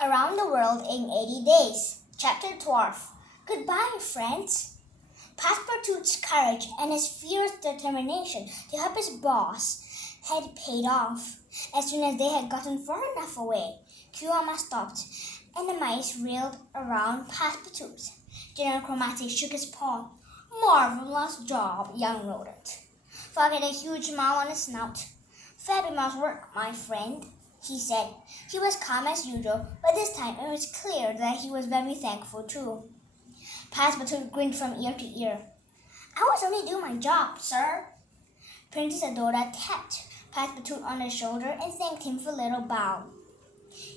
Around the World in 80 Days, Chapter 12. Goodbye, friends. Passepartout's courage and his fierce determination to help his boss had paid off. As soon as they had gotten far enough away, Kiwama stopped, and the mice reeled around Passepartout. General Cromartie shook his paw. Marvelous job, young rodent. Fogg had a huge smile on his snout. Fabulous work, my friend, he said. He was calm as usual, but this time it was clear that he was very thankful too. Passepartout grinned from ear to ear. I was only doing my job, sir. Princess Adora tapped Passepartout on the shoulder and thanked him for a little bow.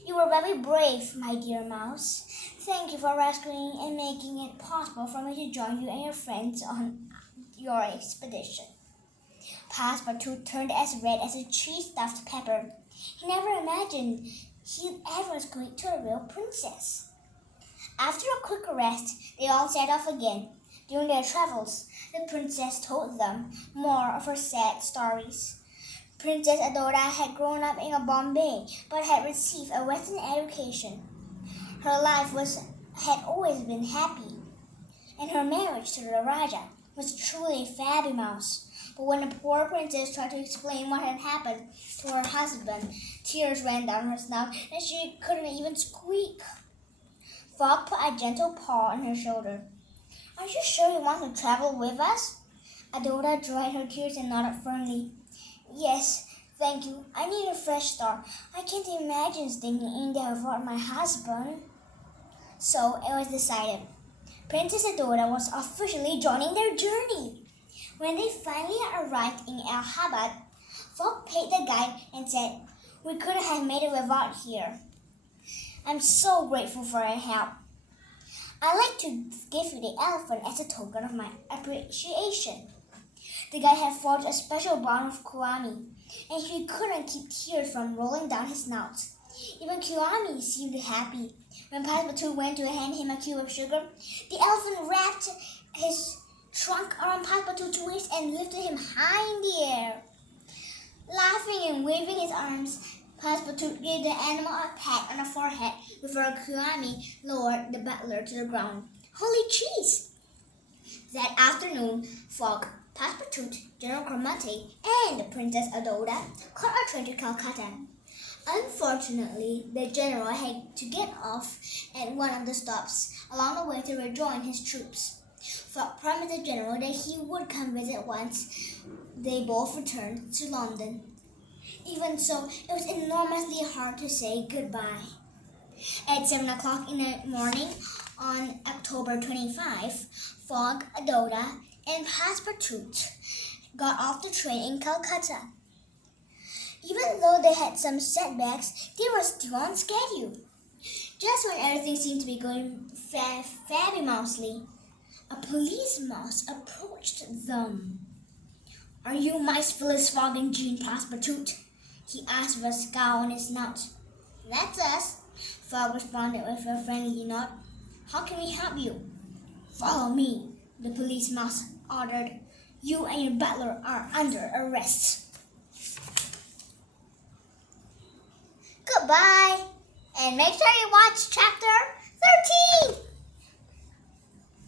You were very brave, my dear mouse. Thank you for rescuing and making it possible for me to join you and your friends on your expedition. Passepartout turned as red as a cheese-stuffed pepper. He never imagined he'd ever greet to a real princess. After a quick rest, they all set off again. During their travels, the princess told them more of her sad stories. Princess Adora had grown up in Bombay, but had received a Western education. Her life had always been happy, and her marriage to the Raja was truly fabulous. But when the poor princess tried to explain what had happened to her husband, tears ran down her snout, and she couldn't even squeak. Fogg put a gentle paw on her shoulder. Are you sure you want to travel with us? Adora dried her tears and nodded firmly. Yes, thank you. I need a fresh start. I can't imagine staying in India without my husband. So it was decided. Princess Adora was officially joining their journey. When they finally arrived in Allahabad, Fogg paid the guide and said, We couldn't have made it without here. I'm so grateful for your help. I'd like to give you the elephant as a token of my appreciation. The guide had forged a special bond with Kiwami, and he couldn't keep tears from rolling down his snout. Even Kiwami seemed happy. When Passepartout went to hand him a cube of sugar, the elephant wrapped his trunk around Passepartout's waist and lifted him high in the air. Laughing and waving his arms, Passepartout gave the animal a pat on the forehead before Kiwami lowered the butler to the ground. Holy cheese! That afternoon, Fogg, Passepartout, General Cromartie, and Princess Adora caught a train to Calcutta. Unfortunately, the general had to get off at one of the stops along the way to rejoin his troops. Fogg promised the general that he would come visit once they both returned to London. Even so, it was enormously hard to say goodbye. At 7 o'clock in the morning on October 25, Fogg, Adora, and Passepartout got off the train in Calcutta. Even though they had some setbacks, they were still on schedule. Just when everything seemed to be going fabulously, a police mouse approached them. Are you mice Phyllis, Fogg, and Jean Passepartout? He asked with a scowl on his snout. That's us, Fogg responded with a friendly nod. How can we help you? Follow me, the police mouse ordered. You and your butler are under arrest. Goodbye, and make sure you watch Chapter 13!